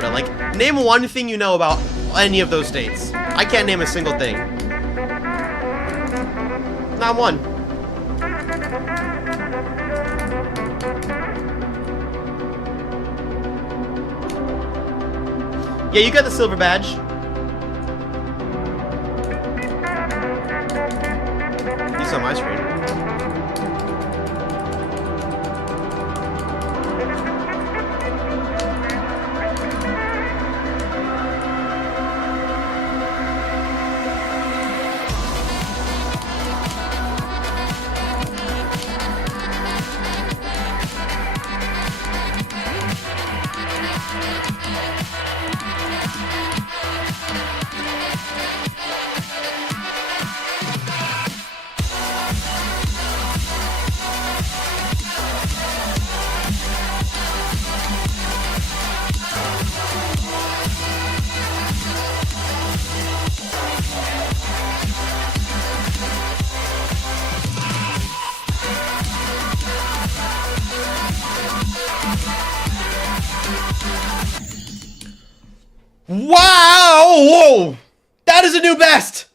Dakota. Like, name one thing you know about any of those states. I can't name a single thing. Not one. Yeah, you got the silver badge. He's on my screen. Wow! Whoa! That is a new best!